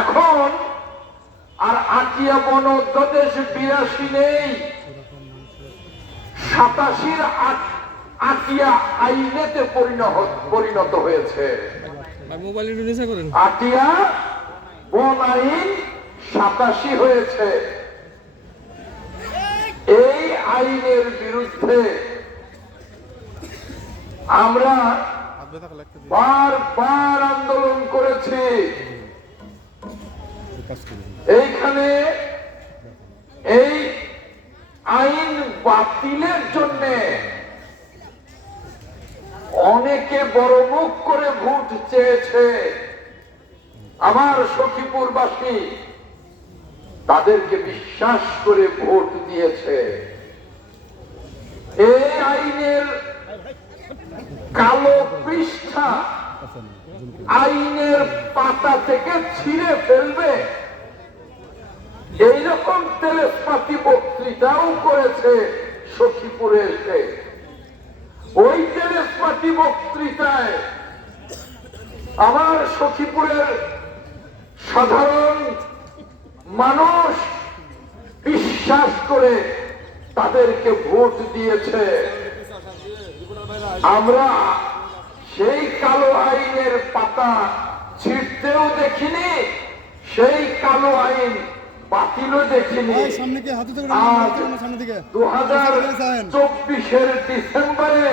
এখন আর আটিয়া বন অধ্যাদেশ বিরাশি নেই। সাতাশির আটিয়া আইনেতে পরিণত পরিণত হয়েছে। আটিয়া বন আইন সাতাশি হয়েছে। এই আইনের বিরুদ্ধে আমরা বারবার আন্দোলন এইখানে এই আইন বাতিলের জন্য অনেকে বড় মুখ করে ভোট চেয়েছে। আমার সখীপুরবাসী তাদেরকে বিশ্বাস করে ভোট দিয়েছে। এই আইনের কালো পৃষ্ঠা আইনের পাতা থেকে ছিঁড়ে ফেলবে। এইরকম তেলেসপাতি বক্তৃতাও করেছে সখীপুরে এসে, ওই তেলেসপাতি বক্তৃতায় আমার সখীপুরের সাধারণ মানুষ বিশ্বাস করে তাদেরকে ভোট দিয়েছে। আমরা সেই কালো আইনের পাতা ছিঁড়তেও দেখিনি, সেই কালো আইন বাতিলও দেখিনি। দু হাজার চব্বিশের ডিসেম্বরে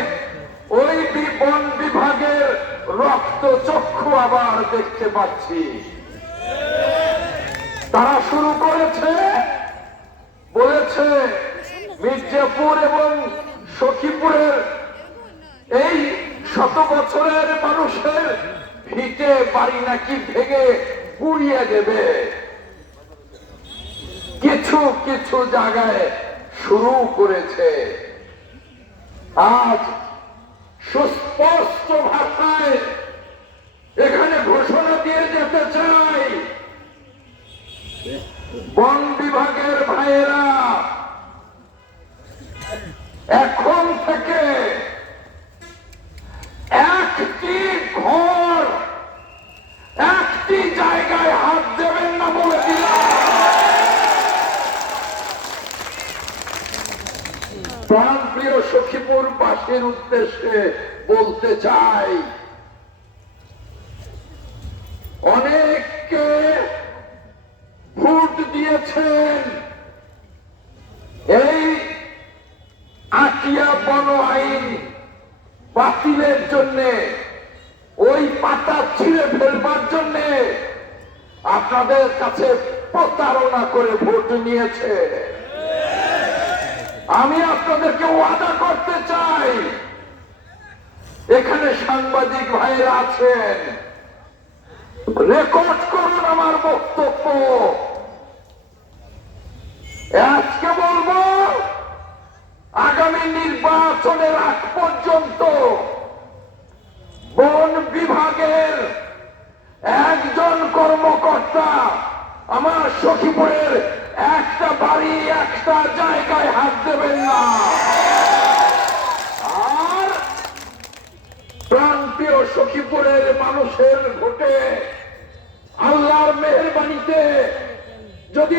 ওই বন বিভাগের রক্ত চক্ষু আবার দেখতে পাচ্ছি। তারা শুরু করেছে বলেছে মির্জাপুর এবং সখীপুরের এই শত বছরের মানুষের ভিটে বাড়ি নাকি ভেঙে পুড়িয়ে দেবে। কিছু কিছু জায়গায় শুরু করেছে। আজ সুস্পষ্ট ভাষায় এখানে ঘোষণা দিয়ে যেতে চাই। বন বিভাগের ভাইয়েরা, এখন থেকে প্রাণপ্রিয় সখীপুর বাসীর উদ্দেশ্যে বলতে চাই, অনেককে ভোট দিয়েছেন এই আটিয়া বন আইন বাতিলের জন্য, ওই পাতা ছিঁড়ে ফেলবার জন্য আপনাদের কাছে প্রতারণা করে ভোট নিয়েছে। আমি আপনাদেরকে ওয়াদা করতে চাই। এখানে সাংবাদিক ভাইরা আছেন। রেকর্ড করুন আমার বক্তব্য। আজকে বলব, আগামী নির্বাচনের আগ পর্যন্ত বন বিভাগের একজন কর্মকর্তা আমার সখীপুরের একটা বাড়ি, একটা জায়গায় হাত দেবেন না। আর প্রান্তীয় সখীপুরের মানুষের ভোটে আল্লাহর মেহরবানিতে যদি